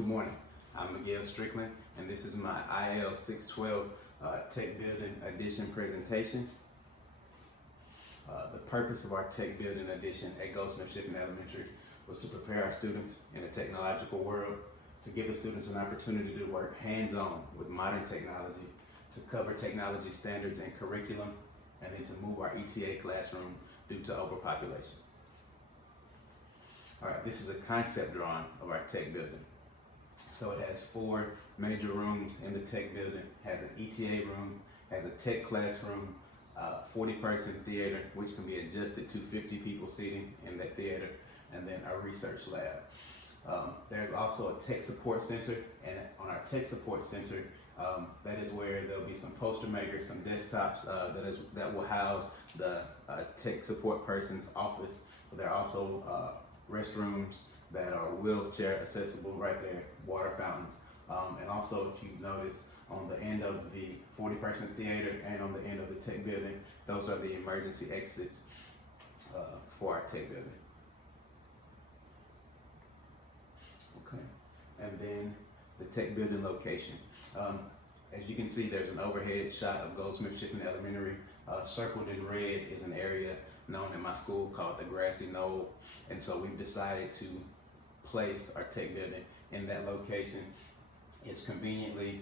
Good morning. I'm Miguel Strickland, and this is my IL 612 Tech Building Edition presentation. The purpose of our Tech Building Edition at Goldsmith Shipping Elementary was to prepare our students in a technological world, to give the students an opportunity to work hands-on with modern technology, to cover technology standards and curriculum, and then to move our ETA classroom due to overpopulation. All right, this is a concept drawing of our tech building. So it has 4 major rooms in the tech building, has an ETA room, has a tech classroom, 40-person theater, which can be adjusted to 50 people seating in that theater, and then a research lab. There's also a tech support center, and on our tech support center, that is where there'll be some poster makers, some desktops that will house the tech support person's office. There are also restrooms that are wheelchair accessible right there, water fountains. And also, if you notice, on the end of the 40-person theater and on the end of the tech building, those are the emergency exits for our tech building. Okay, and then the tech building location. As you can see, there's an overhead shot of Goldsmith Shipping Elementary. Circled in red is an area known in my school called the Grassy Knoll. And so we've decided to place our tech building in that location. It's conveniently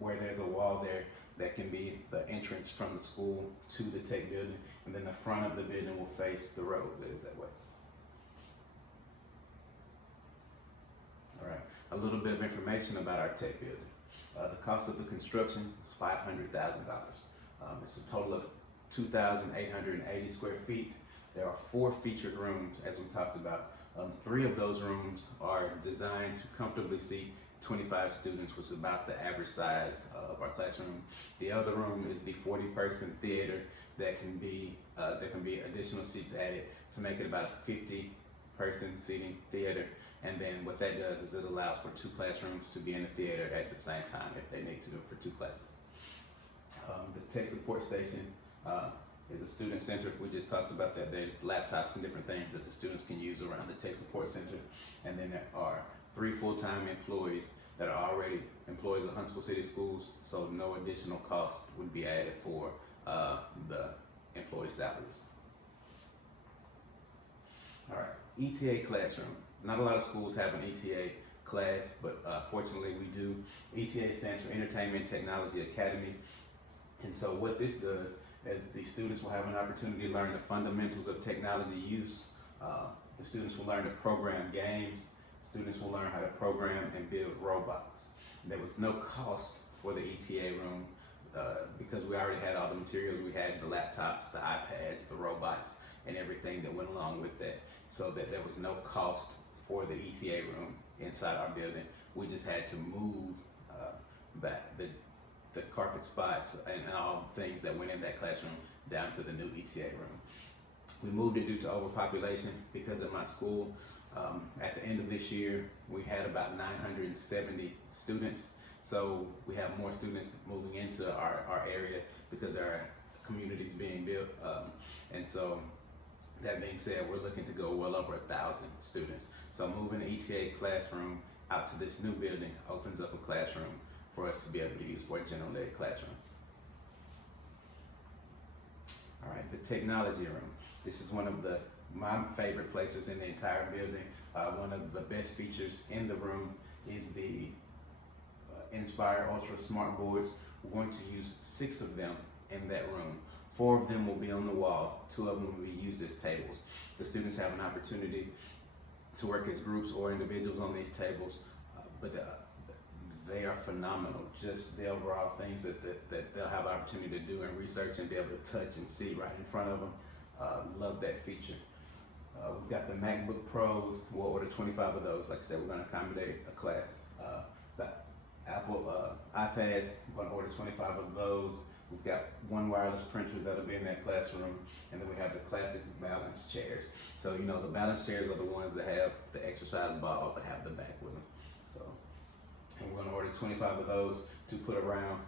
where there's a wall there that can be the entrance from the school to the tech building, and then the front of the building will face the road that is that way. All right, a little bit of information about our tech building. The cost of the construction is $500,000. It's a total of 2,880 square feet. There are 4 featured rooms, as we talked about. 3 of those rooms are designed to comfortably seat 25 students, which is about the average size of our classroom. The other room is the 40-person theater that can be additional seats added to make it about a 50-person seating theater. And then what that does is it allows for 2 classrooms to be in the theater at the same time if they need to do it for 2 classes. The tech support station is a student center. We just talked about that. There's laptops and different things that the students can use around the tech support center. And then there are 3 full-time employees that are already employees of Huntsville City Schools, so no additional cost would be added for the employee salaries. All right, ETA classroom. Not a lot of schools have an ETA class, but fortunately we do. ETA stands for Entertainment Technology Academy. And so what this does is the students will have an opportunity to learn the fundamentals of technology use. The students will learn to program games. Students will learn how to program and build robots. There was no cost for the ETA room because we already had all the materials. We had the laptops, the iPads, the robots, and everything that went along with that, so that there was no cost for the ETA room inside our building. We just had to move the carpet spots and all the things that went in that classroom down to the new ETA room. We moved it due to overpopulation because at my school, at the end of this year, we had about 970 students. So we have more students moving into our area because there are communities being built. And so that being said, we're looking to go well over 1,000 students. So moving the ETA classroom out to this new building opens up a classroom for us to be able to use for a general ed classroom. All right, the technology room. This is one of my favorite places in the entire building. One of the best features in the room is the Inspire Ultra Smart Boards. We're going to use 6 of them in that room. 4 of them will be on the wall, 2 of them will be used as tables. The students have an opportunity to work as groups or individuals on these tables, but they are phenomenal. Just the overall things that they'll have opportunity to do and research and be able to touch and see right in front of them. Love that feature. We've got the MacBook Pros. We'll order 25 of those. Like I said, we're going to accommodate a class. The Apple iPads, we're going to order 25 of those. We've got 1 wireless printer that'll be in that classroom, and then we have the classic balance chairs. So you know the balance chairs are the ones that have the exercise ball that have the back with them. So, and we're going to order 25 of those to put around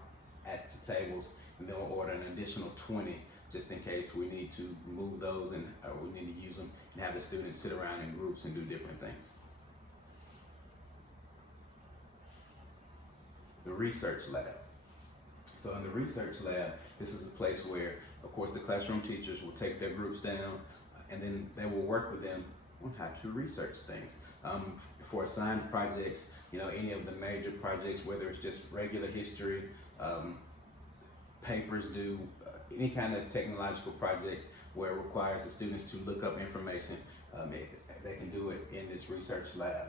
at the tables, and then we'll order an additional 20 just in case we need to move those and we need to use them and have the students sit around in groups and do different things. the research lab. So in the research lab, this is a place where, of course, the classroom teachers will take their groups down, and then they will work with them on how to research things. For assigned projects, any of the major projects, whether it's just regular history, papers due, any kind of technological project where it requires the students to look up information, they can do it in this research lab.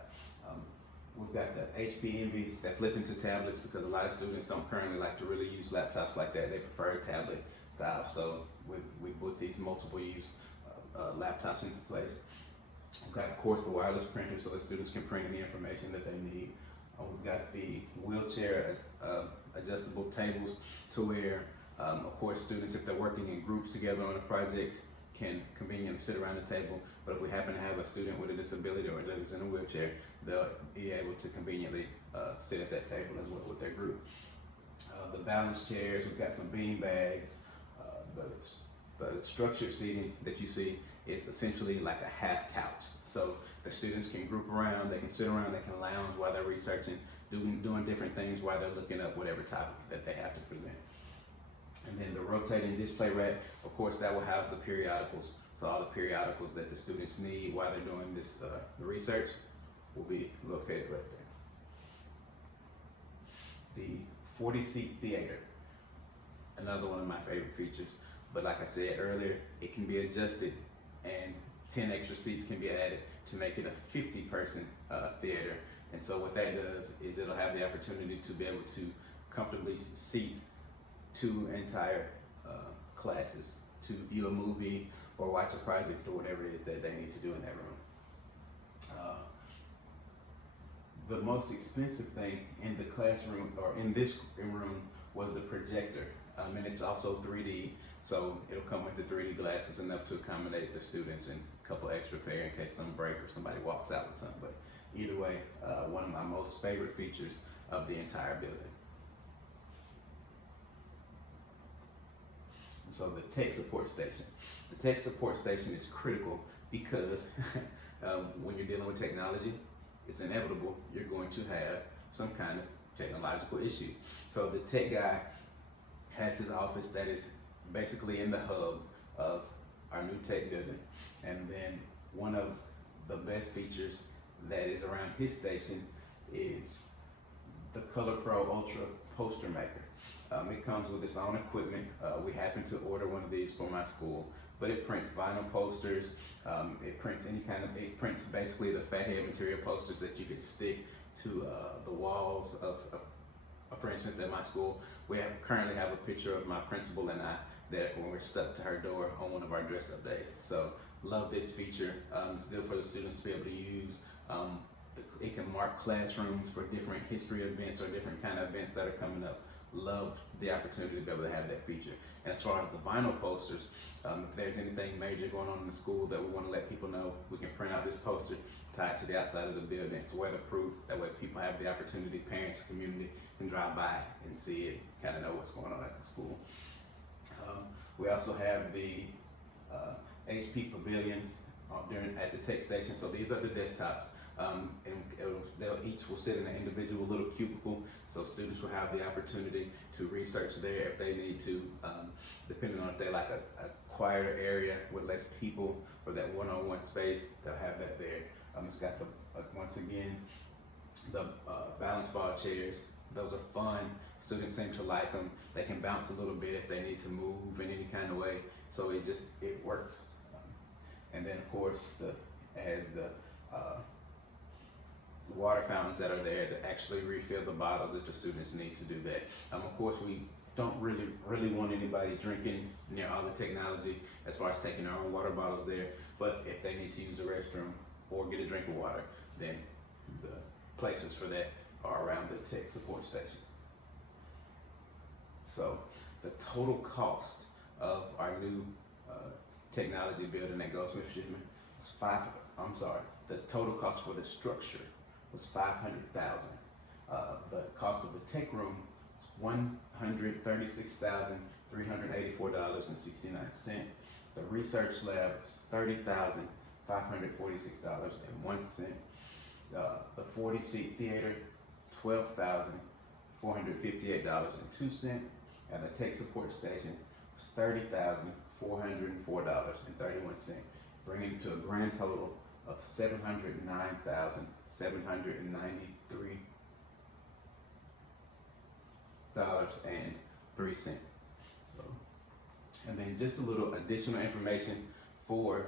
We've got the HP Envy that flip into tablets because a lot of students don't currently like to really use laptops like that. They prefer tablet style. So we put these multiple use laptops into place. We've got, of course, the wireless printer so that students can print any information that they need. We've got the wheelchair adjustable tables to where, of course, students, if they're working in groups together on a project, can conveniently sit around the table. But if we happen to have a student with a disability or lives in a wheelchair, they'll be able to conveniently sit at that table as well with their group. The balance chairs, we've got some bean bags. The structured seating that you see is essentially like a half couch. So the students can group around, they can sit around, they can lounge while they're researching, doing different things while they're looking up whatever topic that they have to present. And then the rotating display rack, of course, that will house the periodicals. So all the periodicals that the students need while they're doing this the research will be located right there. The 40-seat theater, another one of my favorite features. But like I said earlier, it can be adjusted and 10 extra seats can be added to make it a 50-person theater. And so what that does is it'll have the opportunity to be able to comfortably seat 2 entire classes to view a movie or watch a project or whatever it is that they need to do in that room. The most expensive thing in the classroom or in this room was the projector. And it's also 3D, so it'll come with the 3D glasses, enough to accommodate the students, and a couple extra pair in case some break or somebody walks out with something. But either way, one of my most favorite features of the entire building. So the tech support station. The tech support station is critical because when you're dealing with technology, it's inevitable you're going to have some kind of technological issue. So the tech guy has his office that is basically in the hub of our new tech building. And then one of the best features that is around his station is the Color Pro Ultra poster maker. It comes with its own equipment. We happen to order one of these for my school, but it prints vinyl posters. It prints basically the fathead material posters that you could stick to the walls of for instance, at my school, we currently have a picture of my principal and I that when we're stuck to her door on one of our dress up days. So love this feature. It's good for the students to be able to use. It can mark classrooms for different history events or different kind of events that are coming up. Love the opportunity to be able to have that feature. And as far as the vinyl posters, if there's anything major going on in the school that we want to let people know, we can print out this poster, tie it to the outside of the building. It's weatherproof. That way people have the opportunity, parents, community can drive by and see it, kind of know what's going on at the school. We also have the HP pavilions at the tech station. So these are the desktops. And they'll each will sit in an individual little cubicle, so students will have the opportunity to research there if they need to, depending on if they like a quieter area with less people or that one-on-one space, they'll have that there. It's got the, once again, the balance ball chairs. Those are fun. Students seem to like them. They can bounce a little bit if they need to move in any kind of way, so it works. And then of course, it has the water fountains that are there to actually refill the bottles if the students need to do that. Of course, we don't really want anybody drinking near all the technology as far as taking their own water bottles there, but if they need to use the restroom or get a drink of water, then the places for that are around the tech support station. So the total cost of our new technology building at Goldsmith Shipman was the total cost for the structure was $500,000. The cost of the tech room was $136,384.69. The research lab was $30,546.01. The 40-seat theater, $12,499.01. $458.02, and the tech support station was $30,404.31, bringing it to a grand total of $709,793.03. And then just a little additional information for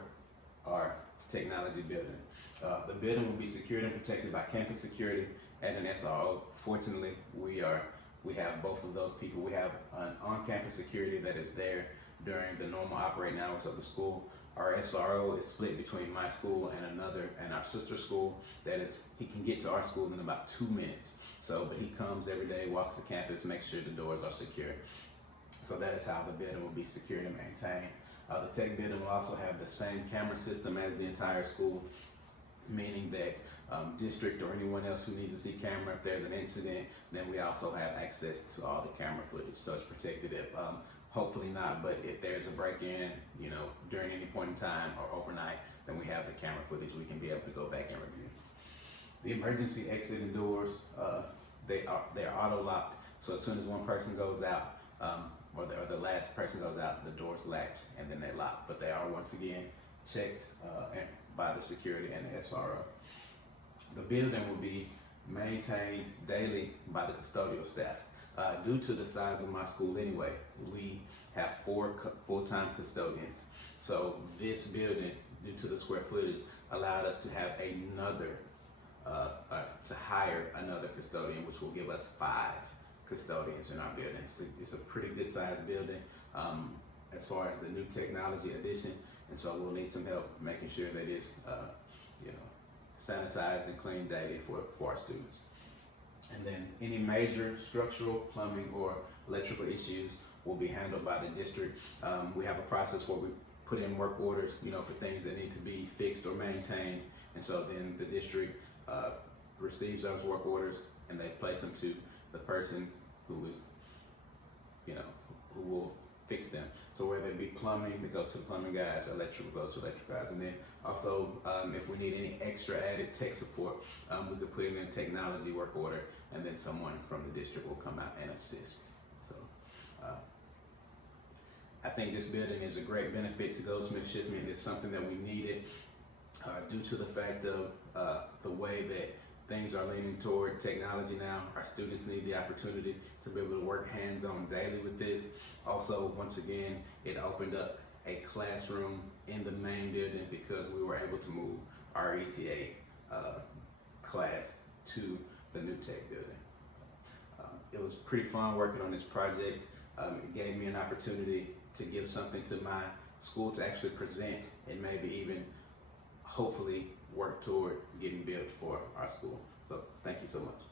our technology building. The building will be secured and protected by campus security and an SRO. Fortunately, we have both of those people. We have an on-campus security that is there during the normal operating hours of the school. Our SRO is split between my school and our sister school. That is, he can get to our school in about 2 minutes. But he comes every day, walks the campus, makes sure the doors are secure. So that is how the building will be secured and maintained. The tech building will also have the same camera system as the entire school, meaning that district or anyone else who needs to see camera, if there's an incident, then we also have access to all the camera footage. So it's protected. If hopefully not, but if there's a break-in, during any point in time or overnight, then we have the camera footage. We can be able to go back and review. The emergency exit and doors, they're auto-locked. So as soon as one person goes out, or the last person goes out, the doors latch and then they lock. But they are once again checked by the security and the SRO. The building will be maintained daily by the custodial staff. Due to the size of my school anyway, we have 4 full-time custodians. So this building, due to the square footage, allowed us to have to hire another custodian, which will give us 5 custodians in our building. It's a pretty good sized building as far as the new technology addition, and so we'll need some help making sure that it's sanitized and cleaned daily for our students. And then any major structural, plumbing, or electrical issues will be handled by the district. We have a process where we put in work orders, for things that need to be fixed or maintained, and so then the district receives those work orders and they place them to the person who is, who will fix them. So whether it be plumbing, it goes to plumbing guys, electrical goes to electrical guys. And then also, if we need any extra added tech support, we could put in a technology work order, and then someone from the district will come out and assist. So I think this building is a great benefit to Goldsmith Shipman. It's something that we needed due to the fact of the way that things are leaning toward technology now. Our students need the opportunity to be able to work hands-on daily with this. Also, once again, it opened up a classroom in the main building because we were able to move our ETA class to the new tech building. It was pretty fun working on this project. It gave me an opportunity to give something to my school to actually present and maybe even hopefully work toward getting built for our school. So thank you so much.